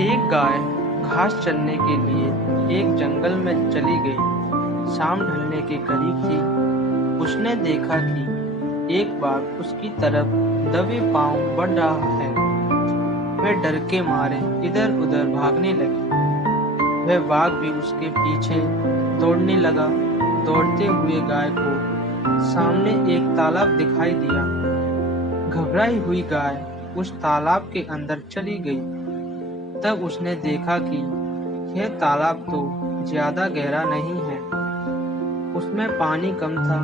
एक गाय घास चरने के लिए एक जंगल में चली गई। शाम ढलने के करीब थी। उसने देखा कि एक बाघ उसकी तरफ दबे पांव बढ़ रहा है। वह डर के मारे इधर उधर भागने लगी। वह बाघ भी उसके पीछे दौड़ने लगा। दौड़ते हुए गाय को सामने एक तालाब दिखाई दिया। घबराई हुई गाय उस तालाब के अंदर चली गई। तब उसने देखा कि यह तालाब तो ज्यादा गहरा नहीं है। उसमें पानी कम था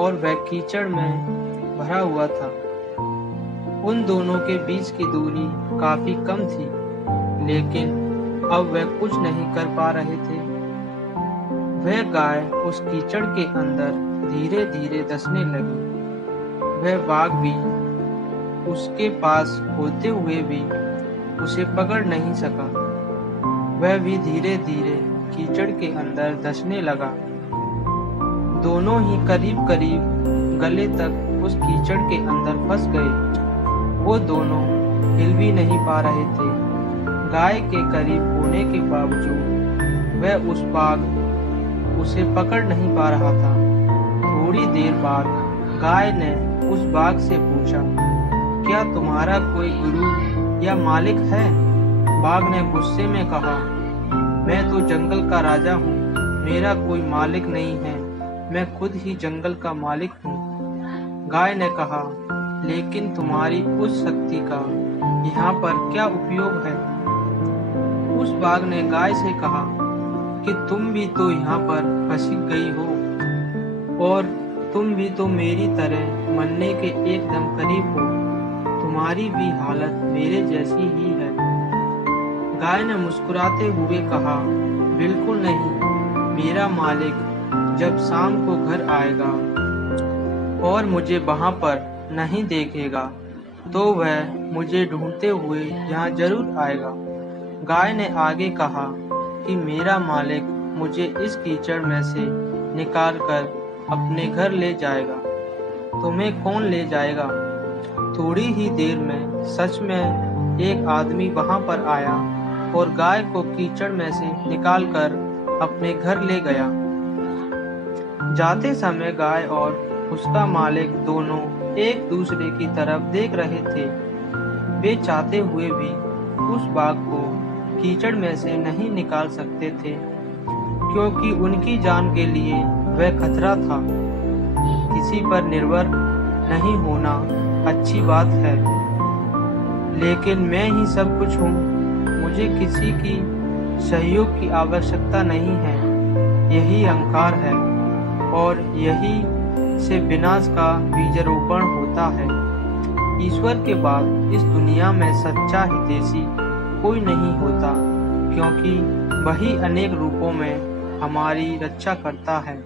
और वह कीचड़ में भरा हुआ था। उन दोनों के बीच की दूरी काफी कम थी, लेकिन अब वह कुछ नहीं कर पा रहे थे। वह गाय उस कीचड़ के अंदर धीरे धीरे धंसने लगी। वह बाघ भी उसके पास होते हुए भी उसे पकड़ नहीं सका। वह भी धीरे धीरे कीचड़ के अंदर धंसने लगा। दोनों ही करीब करीब गले तक उस कीचड़ के अंदर फंस गए। वो दोनों हिल भी नहीं पा रहे थे। गाय के करीब होने के बावजूद वह उस बाघ उसे पकड़ नहीं पा रहा था। थोड़ी देर बाद गाय ने उस बाघ से पूछा, क्या तुम्हारा कोई गुरु या मालिक है? बाघ ने गुस्से में कहा, मैं तो जंगल का राजा हूँ। मेरा कोई मालिक नहीं है। मैं खुद ही जंगल का मालिक हूँ। गाय ने कहा, लेकिन तुम्हारी उस शक्ति का यहाँ पर क्या उपयोग है? उस बाघ ने गाय से कहा कि तुम भी तो यहाँ पर फंसी गई हो और तुम भी तो मेरी तरह मरने के एकदम करीब हो। तुम्हारी भी हालत मेरे जैसी ही है। गाय ने मुस्कुराते हुए कहा, बिल्कुल नहीं। मेरा मालिक जब शाम को घर आएगा और मुझे वहां पर नहीं देखेगा तो वह मुझे ढूंढते हुए यहाँ जरूर आएगा। गाय ने आगे कहा कि मेरा मालिक मुझे इस कीचड़ में से निकाल कर अपने घर ले जाएगा। तुम्हें कौन ले जाएगा? थोड़ी ही देर में सच में एक आदमी वहां पर आया और गाय को कीचड़ में से निकालकर अपने घर ले गया। जाते समय गाय और उसका मालिक दोनों एक दूसरे की तरफ देख रहे थे। वे चाहते हुए भी उस बाघ को कीचड़ में से नहीं निकाल सकते थे, क्योंकि उनकी जान के लिए वह खतरा था। किसी पर निर्भर नहीं होना अच्छी बात है, लेकिन मैं ही सब कुछ हूँ। मुझे किसी की सहयोग की आवश्यकता नहीं है। यही अहंकार है और यही से विनाश का बीजारोपण होता है। ईश्वर के बाद इस दुनिया में सच्चा हितैषी कोई नहीं होता, क्योंकि वही अनेक रूपों में हमारी रक्षा करता है।